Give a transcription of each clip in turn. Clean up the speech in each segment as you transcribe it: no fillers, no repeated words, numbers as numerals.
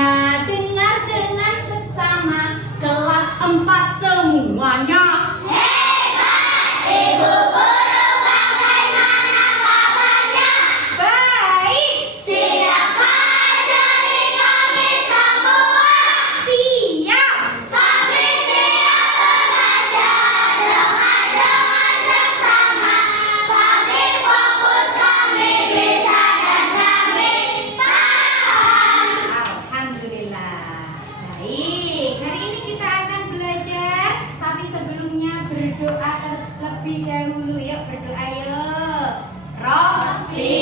semuanya, dengar dengan seksama. Kelas 4 semuanya. Hebat, Ibu Guru, bagaimana kabarnya? Baik. Siapa jadi kami semua? Siap. Kami siap belajar dengan seksama. Kami fokus, kami bisa, dan kami paham. Alhamdulillah. Baik, hari ini kita akan belajar, tapi sebelumnya berdoa terlebih dahulu. Yuk berdoa yuk. Rabbi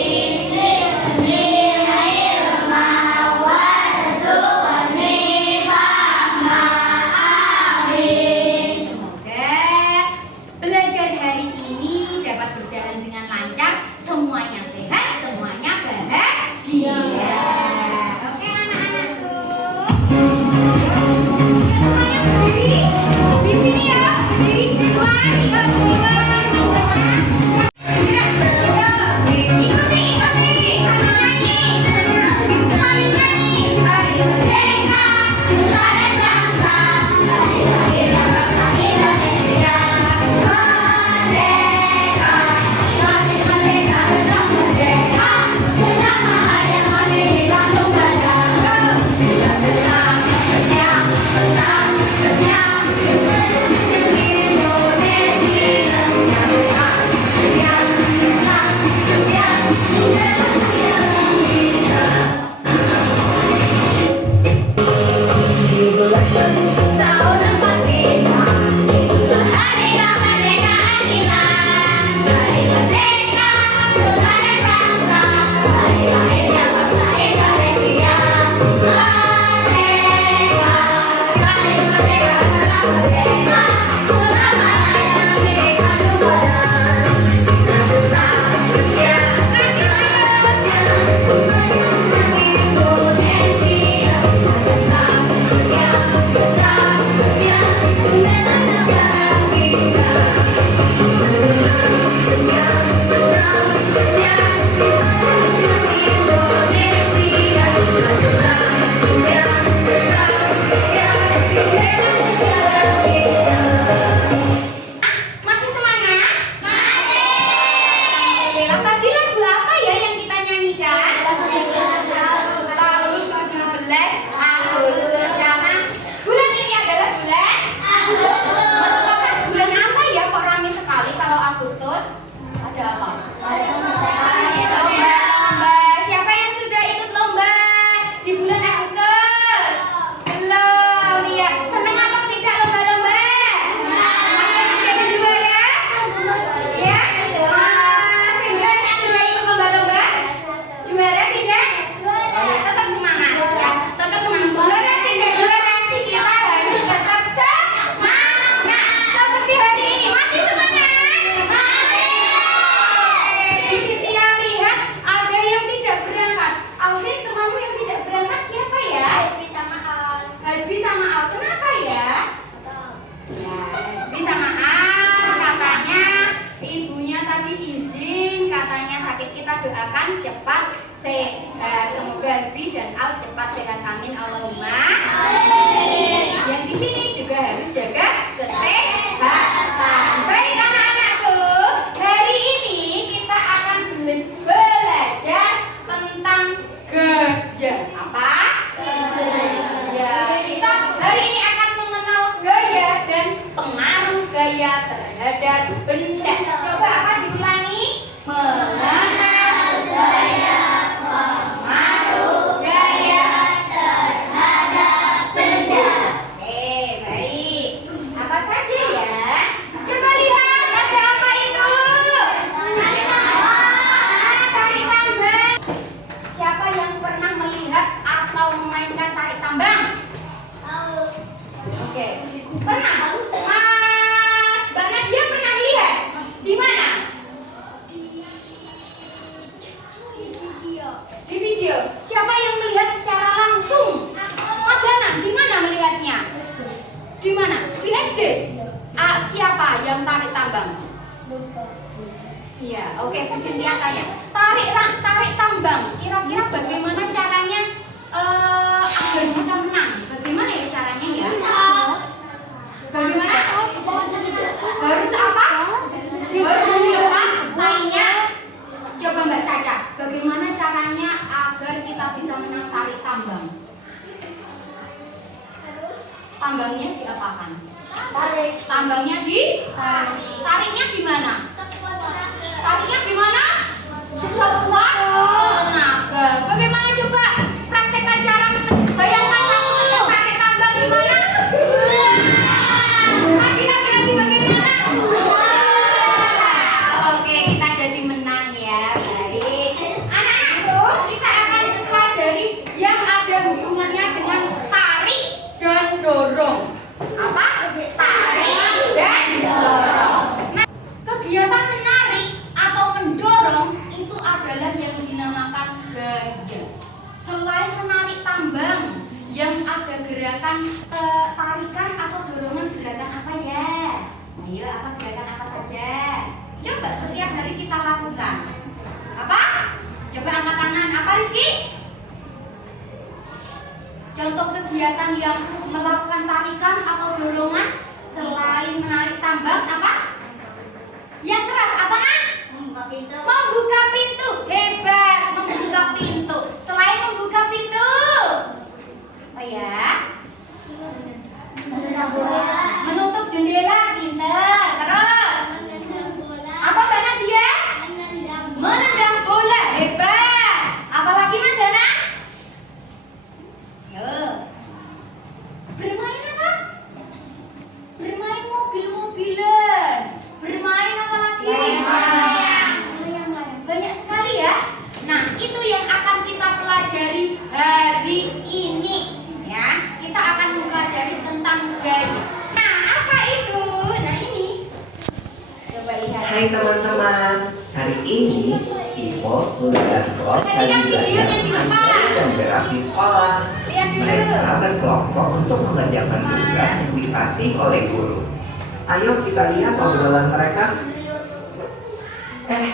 Semoga belajar hari ini dapat berjalan dengan lancar, semuanya sehat, semuanya bahagia. Oke anak-anakku. Yuk semuanya berdiri. Di sini ya, berdiri di luar. Yuk di luar. Gerak. Yuk. Ikuti. Sambil nyanyi. Hari merdeka, Nusa dan bangsa, hari lahirnya bangsa Indonesia. Merdeka, Indonesia merdeka, tetap merdeka. Sejak mahal masih di Bandung Baja. Kita tenang, setia, tenang, setia. Indonesia, tenang, setia, tenang, setia. Indonesia. Tahun 45, itulah hari kemerdekaan kita. Hari merdeka, nusa dan bangsa, hari lahirnya bangsa Indonesia. Merdeka, sekali merdeka, tetap merdeka. Selama yang masih di Bandung Barat. Tetap setia, Indonesia, tetap setia. Tetap setia bela negara kita. Tetap setia Indonesia. Tetap setia bela negara kita. masih semangat? Masih. Tadi lagu apa ya yang kita nyanyikan? Lagu 17 Agustus, karena bulan ini adalah bulan Agustus. Apakah bulan apa ya kok ramai sekali kalau Agustus? Ada apa? Lomba. Siapa yang sudah ikut lomba di bulan Agustus? Belum, ya. Senang atau tidak lomba-lomba? Ada yang menjadi juara? Ya? Sehingga sudah ikut lomba-lomba? Juara tidak? Oh ya, tetap semangat ya. Tetap semangat. Juara tidak juara, kita harus tetap semangat. Seperti hari ini, masih semangat? Di sini yang lihat ada yang tidak berangkat. Alvin, temanmu yang tidak berangkat siapa ya? Hasbi sama Al. Kenapa ya? Ya, Hasbi sama Al katanya ibunya tadi izin, katanya sakit. Kita doakan cepat sehat. Semoga Hasbi dan Al cepat sehat. Amin Allahumma. Yang di sini juga harus jaga kesehatan. Baik anak-anakku, hari ini kita akan belajar tentang gaya. Apa? Ya, kita hari ini akan mengenal gaya dan pengaruh gaya terhadap benda. Coba apa diulangi? Mengenal gaya, pengaruh gaya terhadap benda. Oke, baik. Apa saja ya? Coba lihat, ada apa itu? Tarik tambang. Tarik tambang. Siapa yang pernah melihat atau memainkan tarik tambang? Oke, pernah. Mbak Nadia pernah lihat? Di mana? Di video. Siapa yang melihat secara langsung? Mas Zanan, di mana melihatnya? Di mana? Di SD. Siapa yang tarik tambang? Iya, oke, Bu Cynthia tanya. Tarik tambang. Kira-kira bagaimana caranya agar tambangnya diapakan? Tarik. Tambangnya tariknya gimana? Tariknya gimana? Sekuat tenaga. Bagaimana coba praktekkan cara bayangkan kamu sedang tarik tambang gimana? Lagi bagaimana? Oke, kita jadi menang ya. Baik. Anak-anakku, kita akan pelajari yang ada hubungannya dengan tarik dan dorong. Apa? Tarik dan dorong. Nah, kegiatan menarik atau mendorong itu adalah yang dinamakan gaya. Selain menarik tambang, yang ada gerakan tarikan atau dorongan, gerakan apa ya? Ayo, apa gerakan apa saja? Coba setiap hari kita lakukan. Apa? Coba angkat tangan. Apa, Rizky? Contoh kegiatan yang melakukan tarikan atau dorongan selain menarik tambang apa? Yang keras apa, Nak? Membuka pintu. Membuka pintu. Hebat, membuka pintu. Selain membuka pintu, apa ya? Menendang bola. Menutup jendela, pinter. Terus Menendang bola. apa, Mbak Nadia? Menendang bola. Menendang bola, hebat. Apalagi Mas Dana? Yo. Bermain apa? Bermain mobil-mobilan. Bermain apa lagi? Layang-layang. Banyak sekali ya. Nah, itu yang akan kita pelajari hari ini ya. Kita akan mempelajari tentang gaya. Nah, apa itu? Nah, ini. Coba lihat. Hai teman-teman, hari ini Ivo menggelar kelompok Tadi kan videonya belajar di depan. mengajar dan gerak di sekolah. Lihat dulu. Mereka berkelompok untuk mengerjakan tugas yang dikasih oleh guru. Ayo kita lihat obrolan mereka.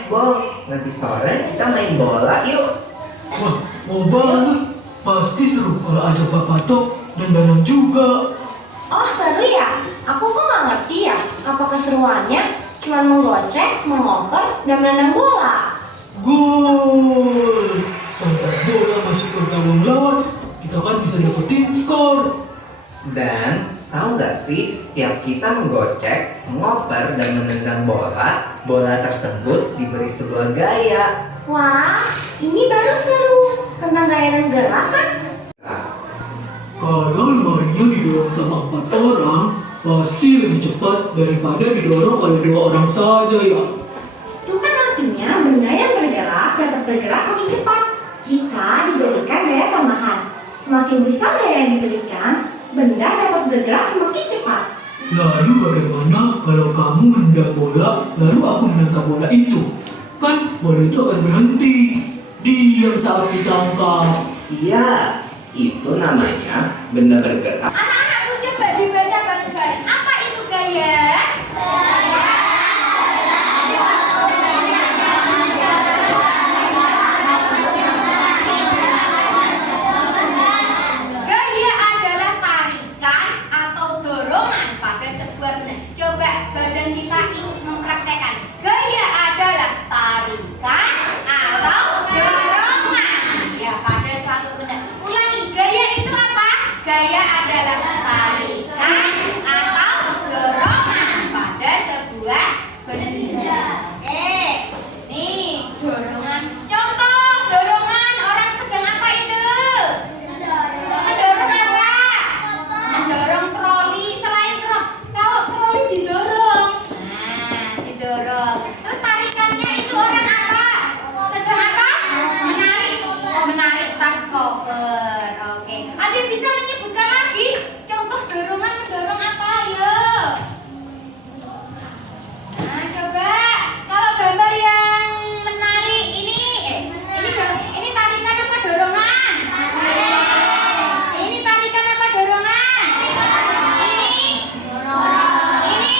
Bol, nanti sore kita main bola yuk. Wah, mau banget. Pasti seru kalau ajak Bapak Tok dan Danang juga. Oh seru ya? Aku kok nggak ngerti ya. Apa keseruannya? Cuma menggocek, mengoper, dan menendang bola. Gol! Sampai bola masuk ke gawang lawan, kita kan bisa dapetin skor. Dan tahu nggak sih, setiap kita menggocek, mengoper, dan menendang bola, bola tersebut diberi sebuah gaya. Wah, ini baru seru. Tentang gaya dan gerak kan? Kalau lemarinya didorong sama 4 orang, pasti lebih cepat daripada didorong oleh 2 orang saja ya. Itu kan artinya benda yang bergerak dapat bergerak makin cepat jika diberikan gaya tambahan. Semakin besar gaya yang diberikan, benda dapat bergerak semakin cepat. Lalu bagaimana kalau kamu menendang bola, lalu aku menangkap bola itu? Kan bola itu akan berhenti. Diam saat ditangkap. Iya, itu namanya benda bergerak. Anak-anakku coba dibaca bareng-bareng. Apa itu gaya? Gaya adalah tarikan atau dorongan pada sebuah benda. Coba badan kita ikut mempraktekkan. Gaya adalah tarikan atau dorongan ya pada suatu benda. Ulangi, gaya itu apa? Gaya adalah tarikan atau dorongan pada sebuah benda. Nih dorongan. Contoh dorongan orang sedang apa itu? Mendorong apa? Mendorong troli. Selain kalau troli didorong, nah didorong. Terus tarikannya itu orang apa? Sedang apa? Menarik tas koper. Oke. Ada yang bisa menyebutkan lagi contoh dorongan mendorong apa? Ayo. Nah coba kalau gambar yang menarik ini, ini tarikan apa dorongan? Ini tarikan apa dorongan? Ini?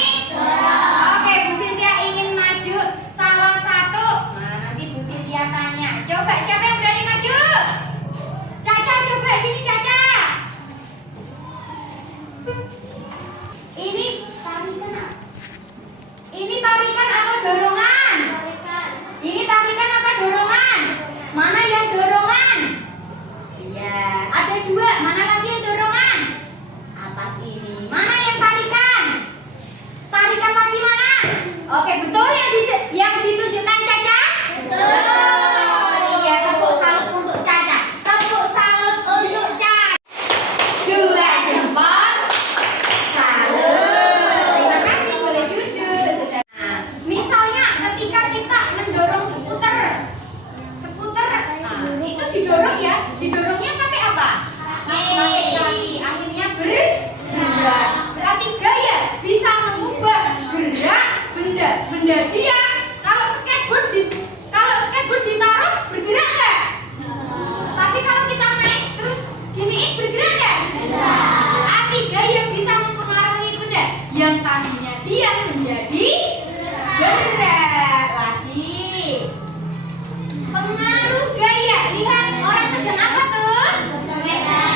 Oke, Bu Cynthia ingin maju salah satu. Nah, nanti Bu Cynthia tanya. Coba siapa yang berani maju? Caca, coba sini Caca. Ini tarikan apa? Ini tarikan atau dorongan? Ini tarikan apa dorongan? Mana yang dorongan? Iya, ada 2. Mana lagi yang dorongan? Atas kelas ini. Mana yang tarikan? Tarikan lagi mana? Oke, betul yang ditunjukkan Caca? Betul. Iya, tepuk salut untuk Caca. Tepuk salut untuk Caca. Dua jempol. Salut. Terima kasih, boleh duduk. Sudah. Nah, misalnya ketika kita mendorong skuter, itu didorong ya. Didorongnya pakai apa? Pakai kaki. Akhirnya bergerak. Berarti gaya bisa mengubah gerak benda dia. Kalau skateboard ditaruh bergerak nggak? Tapi kalau kita naik terus giniin bergerak nggak? Arti gaya bisa mempengaruhi benda yang tadinya diam menjadi gerak lagi. Pengaruh gaya. Lihat orang sedang apa tuh? Sepeda.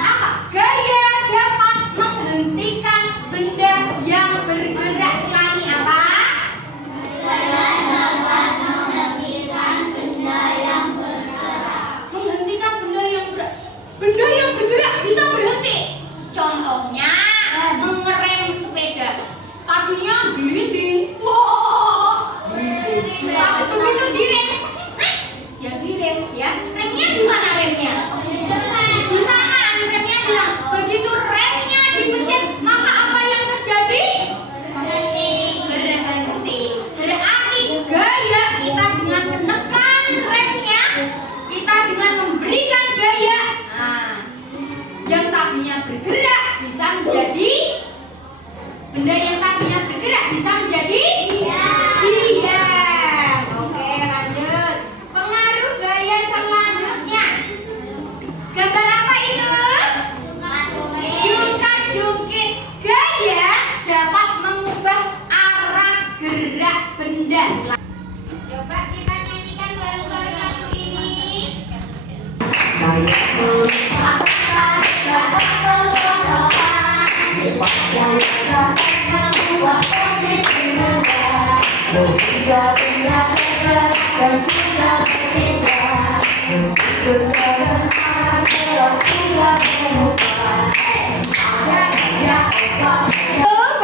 Apa? Gaya dapat menghentikan benda yang bergerak. Ulangi apa? Menghentikan benda yang bergerak bisa berhenti. Contohnya mengerem sepeda. Tadinya gelinding. Begitu direm, ya direm ya. Remnya di mana remnya? Di tangan. Remnya bilang. Begitu remnya dipencet, maka apa yang terjadi? Berhenti. Berarti gaya kita dengan menekan remnya, kita dengan memberikan gaya, yang tadinya bergerak bisa menjadi benda yang tadinya bergerak bisa menjadi diam. Oke, lanjut. Pengaruh gaya selanjutnya. Gambar apa itu? Jungkat-jungkit. Gaya dapat mengubah arah gerak benda. Coba kita nyanyikan bareng-bareng lagu ini.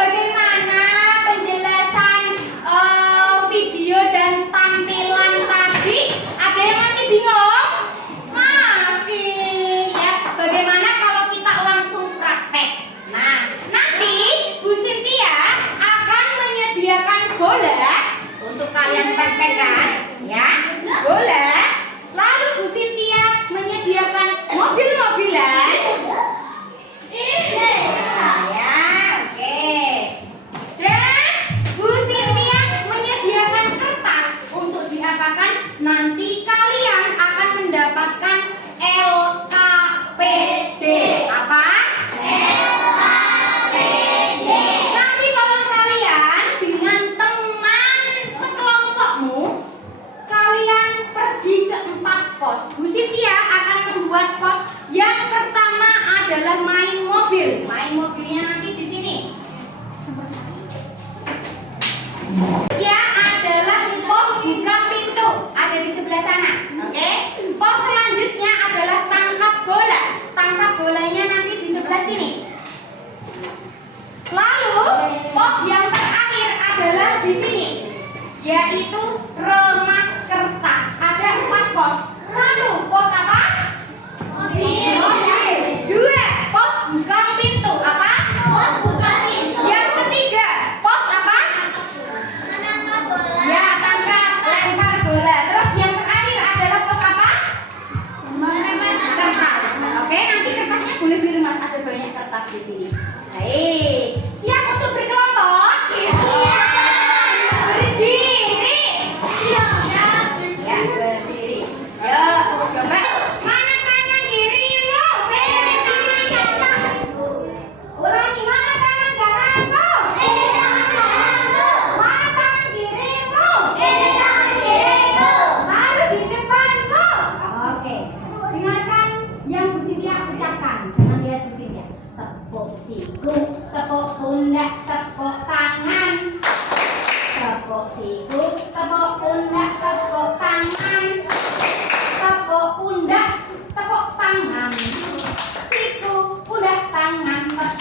Bagaimana penjelasan video dan tampilan tadi? Ada yang masih bingung? Masih ya. Bagaimana kalau kita langsung praktek? Nah, nanti Bu Cynthia akan menyediakan bola untuk kalian praktekkan, ya. Bola. Lalu Bu Cynthia menyediakan mobil-mobilan. Ya, oke. Dan Bu Cynthia menyediakan kertas untuk diapakan? Nanti kalian akan mendapatkan LKPD. Apa? LKPD. Nanti kalau kalian dengan teman sekelompokmu, kalian pergi ke 4 pos. Bu Cynthia akan membuat pos. Yang pertama adalah main mobil. Main mobilnya nanti di sini. Ya, adalah pos buka pintu. Ada di sebelah sana. Oke. Pos selanjutnya adalah tangkap bola. Tangkap bolanya nanti di sebelah sini. Lalu pos yang terakhir adalah di sini, yaitu remas kertas. Ada 4 pos. 1 pos apa? Mobil. 2 pos buka pintu. Apa? Pos buka pintu. Yang ketiga pos apa? Menangkap bola. Ya, tangkap, lempar bola. Terus yang terakhir adalah pos apa? Meremas kertas. Oke, nanti kertasnya boleh diremas. Ada banyak kertas di sini. Baik. Siap untuk berkelompok? Iya. Berdiri. Iya. Ya, berdiri. Yuk, coba. Mana tangan kirimu? Pilih tangan kananmu. Ulangi, mana tangan kananmu? Pilih tangan kananmu. Mana tangan kirimu? Pilih tangan kirimu. Taruh di depanmu. Oke. Dengarkan yang Bu Cynthia ucapkan. Jangan lihat Bu Cynthia. Tepuk siku, tepuk pundak, tepuk tangan. Tepuk siku, tepuk pundak, tepuk tangan. Tepuk pundak, tepuk tangan. Siku, pundak, tangan, tepuk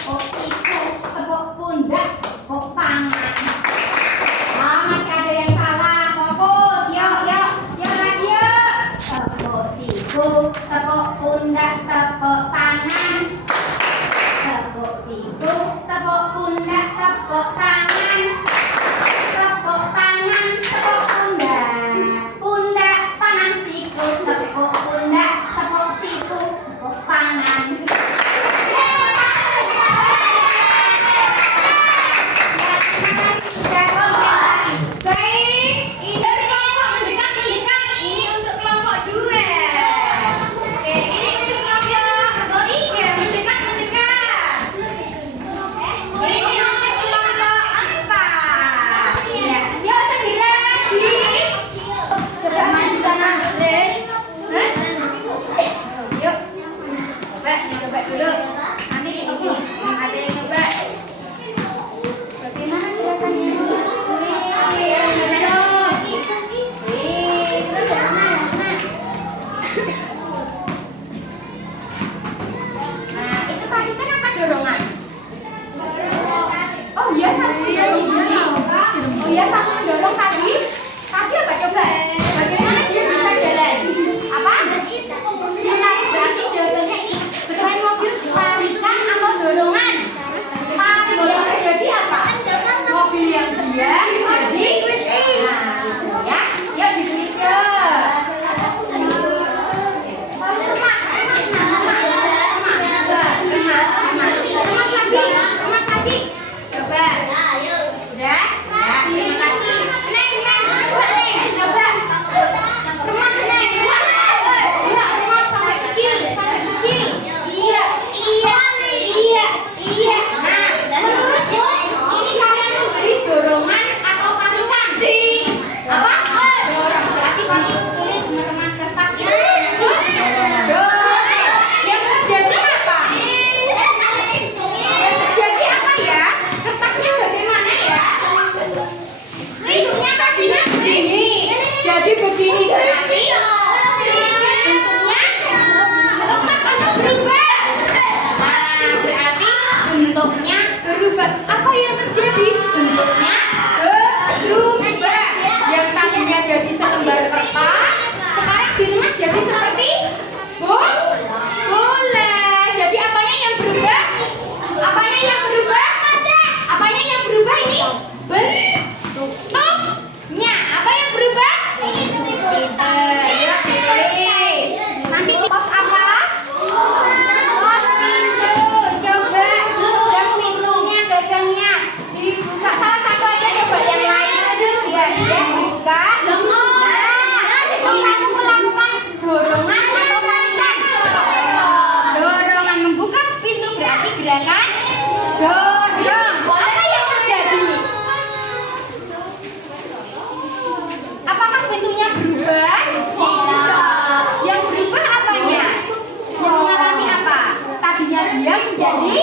jadi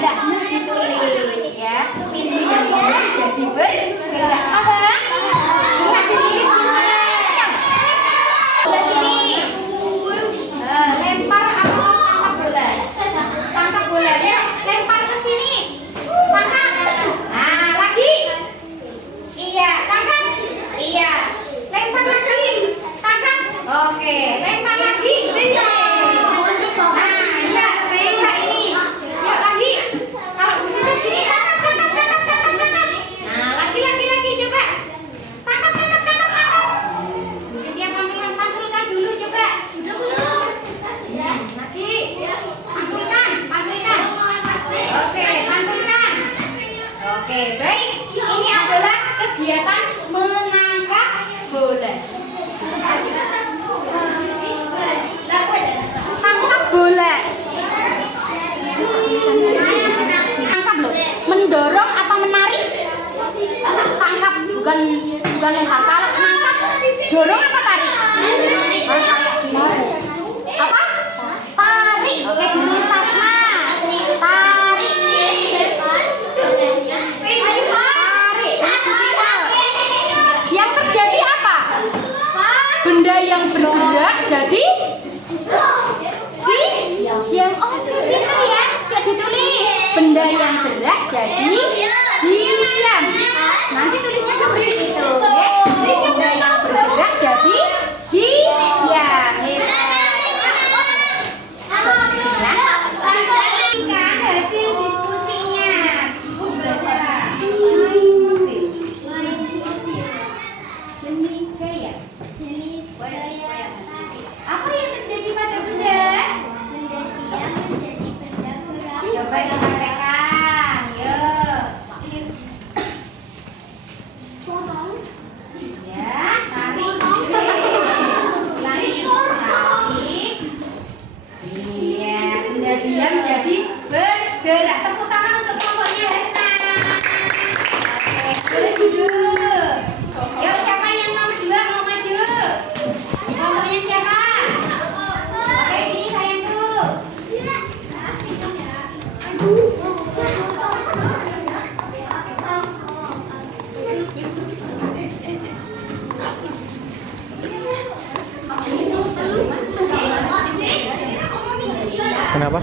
gerak ditulis ya. Pintu yang boleh jadi bergerak. Paham? Lihat ditulis semuanya. Sebelah sini. Lempar apa tangkap bola? Tangkap bola ya. Lempar ke sini. Tangkap. Nah, lagi. Iya, tangkap. Iya. Lempar lagi. Tangkap. Oke, lempar lagi. Oke, baik. Ini adalah kegiatan menangkap bola. Tangkap bola. Tangkap loh. Mendorong apa menarik? Tangkap bukan lempar. Kalau menangkap, dorong apa tarik? Apa? Tarik. Oke, dulu sama. Tarik. Yang terjadi apa? Benda yang bergerak jadi yang pinter ya, gak ditulis. Benda yang gerak jadi diam. Nanti tulisnya seperti itu, ya. Benda yang bergerak jadi diam. Perhatikan hasil diskusinya. Jenis gaya. Apa yang terjadi pada benda? Coba dipraktekkan. Yuk. Ya, tarik. Tarik. Iya, benda diam jadi bergerak. Tepuk tangan untuk kelompoknya Hesna. Oke, boleh duduk. Yuk, siapa yang nomor 2 mau maju? Kelompoknya siapa? Oke, sini sayangku. Kenapa?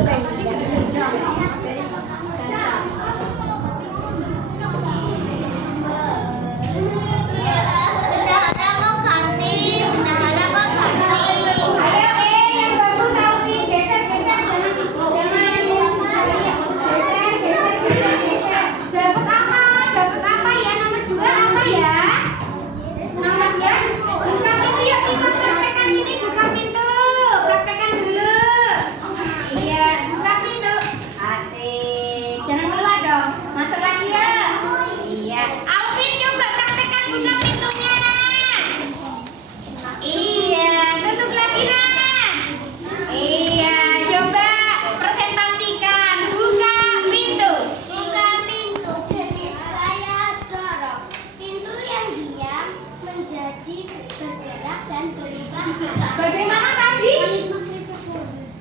Bagaimana tadi?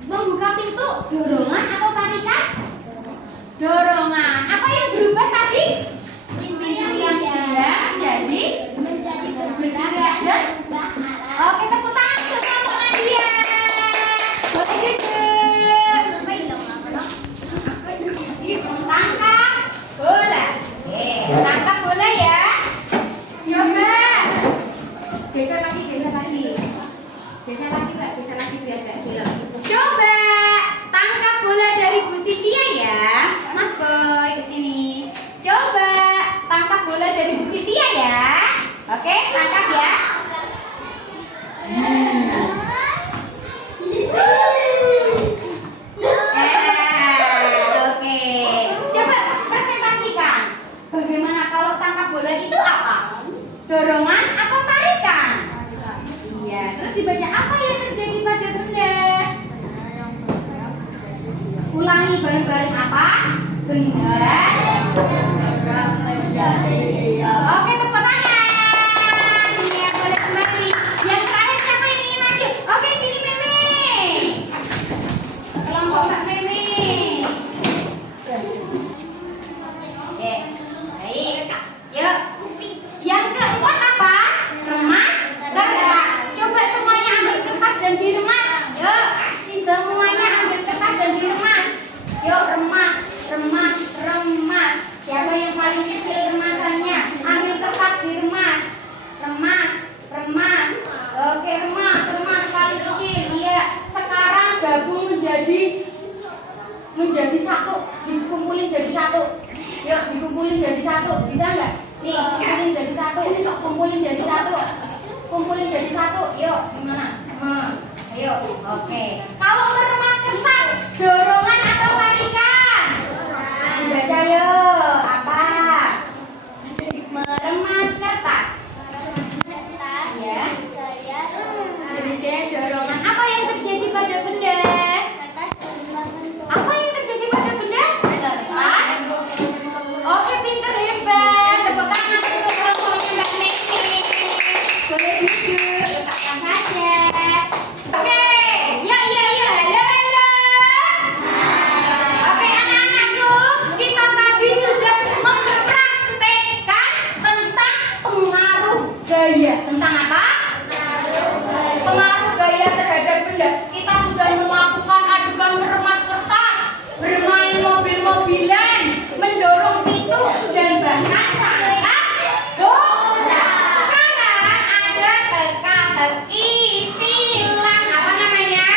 Membuka pintu dorongan atau tarikan? Dorongan. Apa yang berubah tadi? Pintu yang diam jadi menjadi bergerak dan oke, tepuk tangan untuk kelompok Nadia. Boleh duduk. Tangkap bola. Tangkap bola ya. Coba. Geser lagi. Geser lagi biar gak silau. Coba tangkap bola dari Bu Cynthia ya. Mas Boy kesini. Coba tangkap bola dari Bu Cynthia ya. Oke, tangkap ya. Oke. Coba presentasikan. Bagaimana kalau tangkap bola itu apa? Dorongan atau tarikan? Iya, terus dibaca apa yang terjadi pada benda? Ulangi bareng-bareng apa? Benda oke, tepuk tangan. Ya, boleh kembali. Yang terakhir siapa yang ingin lanjut? Oke, sini Meme. Kelompok Mbak Meme. menjadi satu, dikumpulin jadi satu. Yuk, dikumpulin jadi satu. Bisa nggak? Nih, kumpulin jadi satu. Kumpulin jadi satu. Kumpulin jadi satu. Yuk, gimana? Ayo, oke. Kalau meremas kertas, dorongan atau tarikan? Baca yuk. Apa? Meremas kertas. Ya. Jenis gaya dorongan. Apa yang terjadi pada benda? Apa yang terjadi pada benda? Oke, pinter, hebat. Tepuk tangan untuk orang tuanya Mbak Messi. Boleh duduk, letakkan saja. Oke, halo. Oke, anak-anakku, kita tadi sudah mempraktekkan tentang pengaruh gaya. Tentang apa? Pengaruh gaya terhadap benda. Kita sudah melakukan adegan meremas kertas, bermain mobil-mobilan, mendorong pintu, dan bahkan angkat bola. Sekarang ada teka-teki silang. Apa namanya?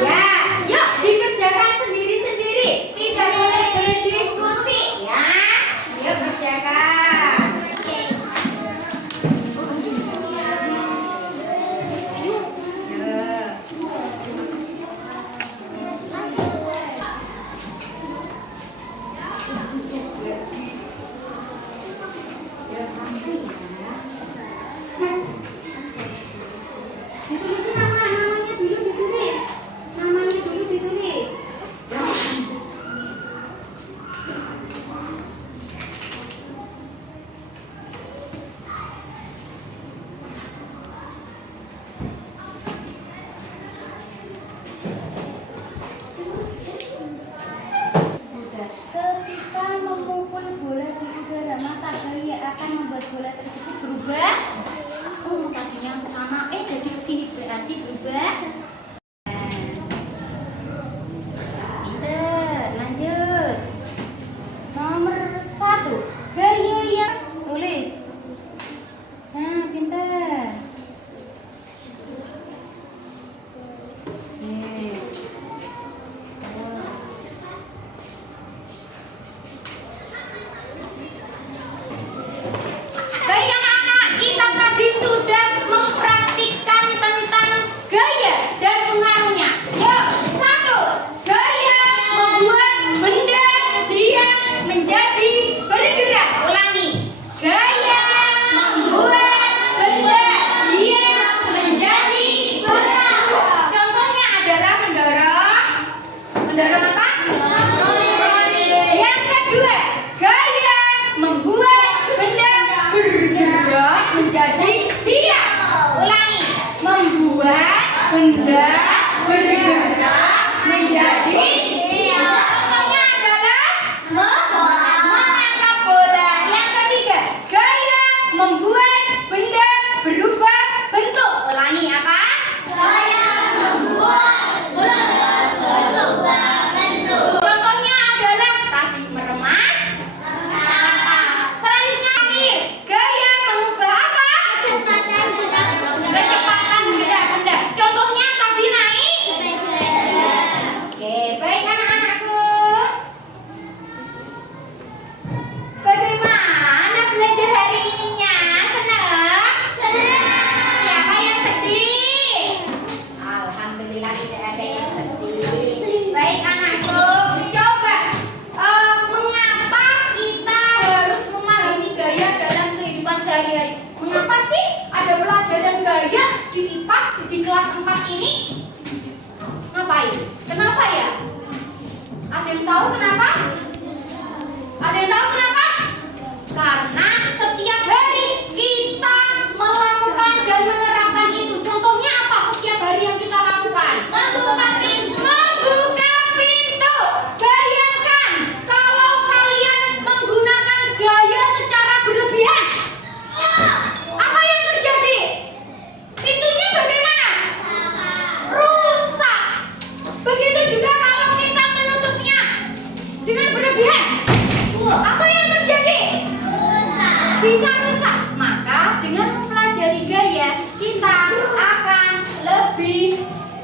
Ya, yuk dikerjakan sendiri-sendiri. Tidak boleh berdiskusi. Ya, yuk kerjakan. Ditulisin namanya dulu ditulis. Namanya dulu ditulis. Ketika memukul bola di udara, maka gaya akan membuat bola tersebut berubah. Oh, tadinya ke sana, jadi ke sini berarti berubah. Pinter, lanjut. Nomor 1, gaya yang tulis. Nah, pinter. Baik anak-anak, kita tadi sudah mempraktikkan tentang gaya dan pengaruhnya. Yuk, 1. Gaya membuat benda diam menjadi bergerak. Ulangi. Gaya membuat benda diam menjadi bergerak. Contohnya adalah mendorong. Mendorong apa? Yang kedua, gaya membuat benda bergerak menjadi diam. Ulangi. Membuat benda bergerak menjadi diam. Contohnya adalah menangkap bola. Yang ketiga, gaya membuat benda berubah bentuk. Ulangi apa? Gaya membuat benda berubah bentuk. Contohnya adalah tadi meremas. Selanjutnya gaya mengubah apa? Kecepatan gerak benda. Contohnya tadi naik. Oke, baik.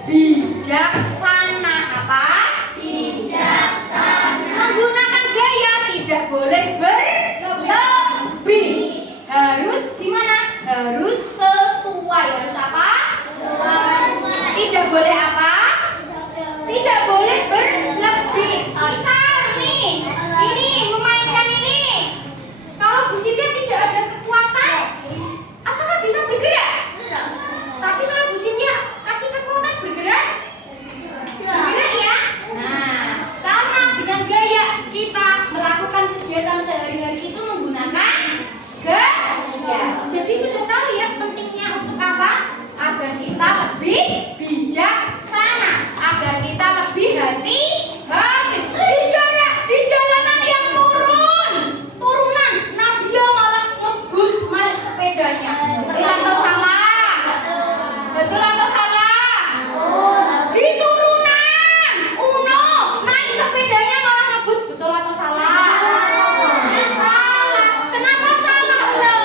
bijaksana. Apa? Bijaksana. Menggunakan gaya tidak boleh berlebih. Harus gimana? Harus sesuai. Harus apa? Tidak boleh apa? Tidak boleh berlebih. Misal nih, ini memainkan ini. Kalau Bu Sintia tidak ada kekuatan, apakah bisa bergerak? Tapi kalau Bu Sintia kasih kekuatan bergerak, bergerak ya. Nah, karena dengan gaya kita melakukan kegiatan sehari-hari itu menggunakan gaya. Jadi sudah tahu ya pentingnya untuk apa? Agar kita lebih bijaksana, agar kita lebih hati-hati. Di jalanan yang turunan, Nadia malah ngebut naik sepedanya. Betul atau salah? Betul atau salah? Di turunan, Uno naik sepedanya malah ngebut. Betul atau salah? Salah. Kenapa salah, Uno?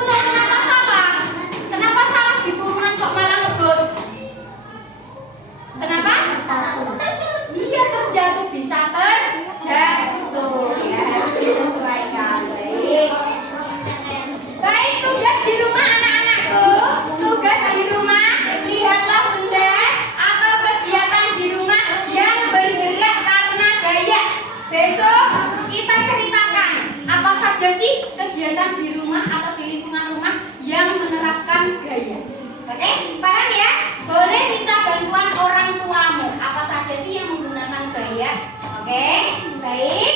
Uno kenapa salah? Kenapa salah di turunan kok malah ngebut? Kenapa? Dia terjatuh, bisa terjatuh. Ya, harus disesuaikan. Baik. Baik, tugas di rumah anak-anakku. Tugas di rumah, lihatlah benda atau kegiatan di rumah yang bergerak karena gaya. Besok kita ceritakan apa saja sih kegiatan di rumah atau di lingkungan rumah yang menerapkan gaya. Oke, paham ya? Boleh minta bantuan orang tuamu. Apa saja sih yang menggunakan gaya? Oke, baik.